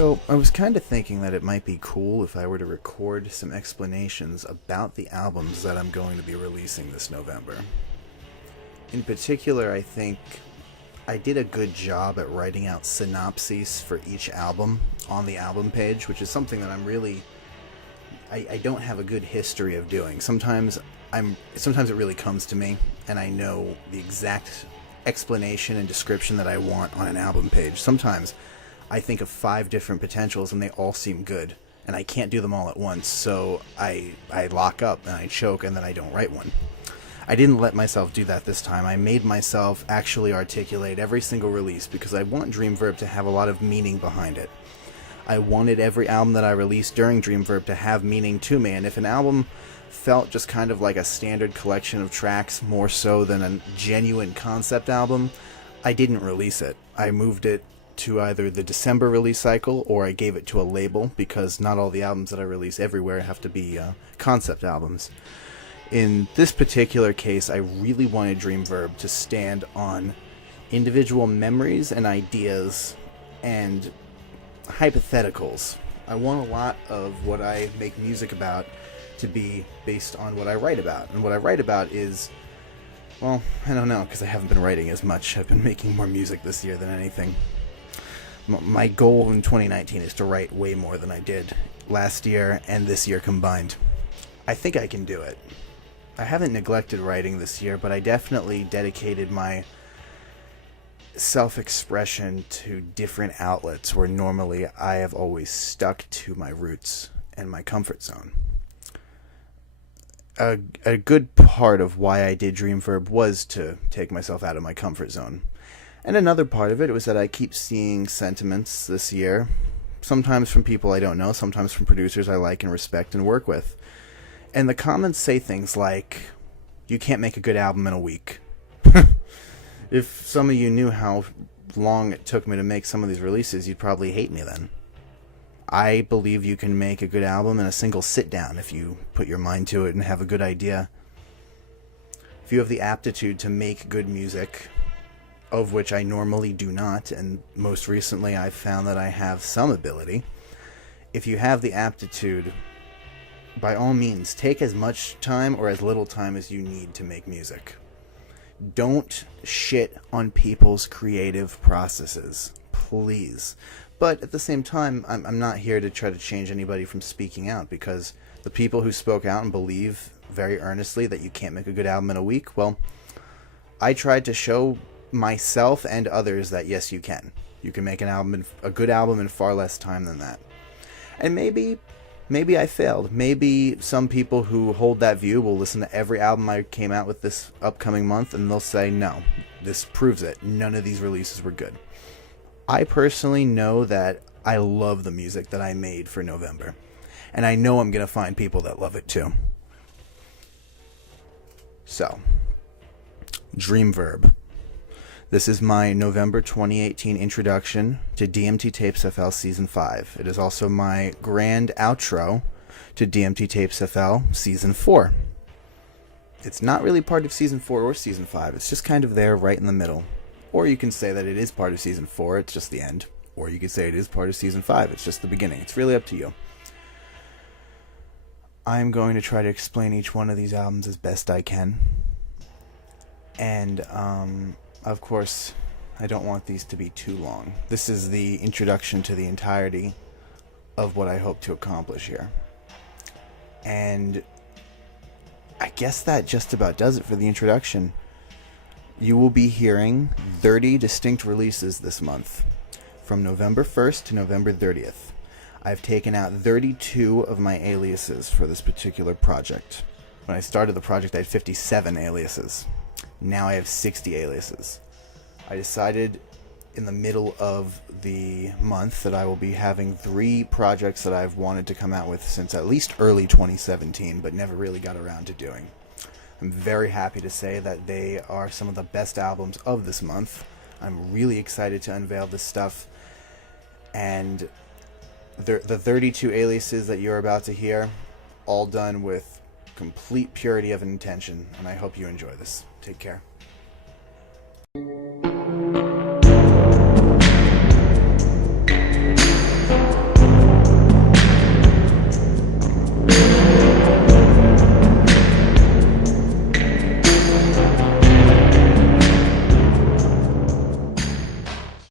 So, I was kind of thinking that it might be cool if I were to record some explanations about the albums that I'm going to be releasing this November. In particular, I think I did a good job at writing out synopses for each album on the album page, which is something that I don't have a good history of doing. Sometimes it really comes to me, and I know the exact explanation and description that I want on an album page. Sometimes I think of 5 different potentials and they all seem good, and I can't do them all at once, so I lock up and I choke and then I don't write one. I didn't let myself do that this time. I made myself actually articulate every single release because I want DreamVerb to have a lot of meaning behind it. I wanted every album that I released during DreamVerb to have meaning to me, and if an album felt just kind of like a standard collection of tracks more so than a genuine concept album, I didn't release it. I moved it to either the December release cycle or I gave it to a label, because not all the albums that I release everywhere have to be concept albums. In this particular case, I really wanted DreamVerb to stand on individual memories and ideas and hypotheticals. I want a lot of what I make music about to be based on what I write about. And what I write about is, well, I don't know, because I haven't been writing as much. I've been making more music this year than anything. My goal in 2019 is to write way more than I did last year and this year combined. I think I can do it. I haven't neglected writing this year, but I definitely dedicated my self-expression to different outlets where normally I have always stuck to my roots and my comfort zone. A good part of why I did DreamVerb was to take myself out of my comfort zone. And another part of it was that I keep seeing sentiments this year, sometimes from people I don't know, sometimes from producers I like and respect and work with. And the comments say things like, "You can't make a good album in a week." If some of you knew how long it took me to make some of these releases, you'd probably hate me then. I believe you can make a good album in a single sit-down if you put your mind to it and have a good idea. If you have the aptitude to make good music, of which I normally do not, and most recently I've found that I have some ability. If you have the aptitude, by all means, take as much time or as little time as you need to make music. Don't shit on people's creative processes, please. But at the same time, I'm not here to try to change anybody from speaking out, because the people who spoke out and believe very earnestly that you can't make a good album in a week, well, I tried to show myself and others that yes, you can. You can make a good album in far less time than that. And maybe I failed. Maybe some people who hold that view will listen to every album I came out with this upcoming month and they'll say, no, this proves it. None of these releases were good. I personally know that I love the music that I made for November. And I know I'm going to find people that love it too. So, DreamVerb. This is my November 2018 introduction to DMT Tapes FL Season 5. It is also my grand outro to DMT Tapes FL Season 4. It's not really part of Season 4 or Season 5. It's just kind of there right in the middle. Or you can say that it is part of Season 4, it's just the end. Or you could say it is part of Season 5, it's just the beginning. It's really up to you. I'm going to try to explain each one of these albums as best I can. And, of course, I don't want these to be too long. This is the introduction to the entirety of what I hope to accomplish here. And I guess that just about does it for the introduction. You will be hearing 30 distinct releases this month, from November 1st to November 30th. I've taken out 32 of my aliases for this particular project. When I started the project, I had 57 aliases. Now I have 60 aliases. I decided in the middle of the month that I will be having 3 projects that I've wanted to come out with since at least early 2017, but never really got around to doing. I'm very happy to say that they are some of the best albums of this month. I'm really excited to unveil this stuff, and the 32 aliases that you're about to hear, all done with complete purity of intention, and I hope you enjoy this. Take care.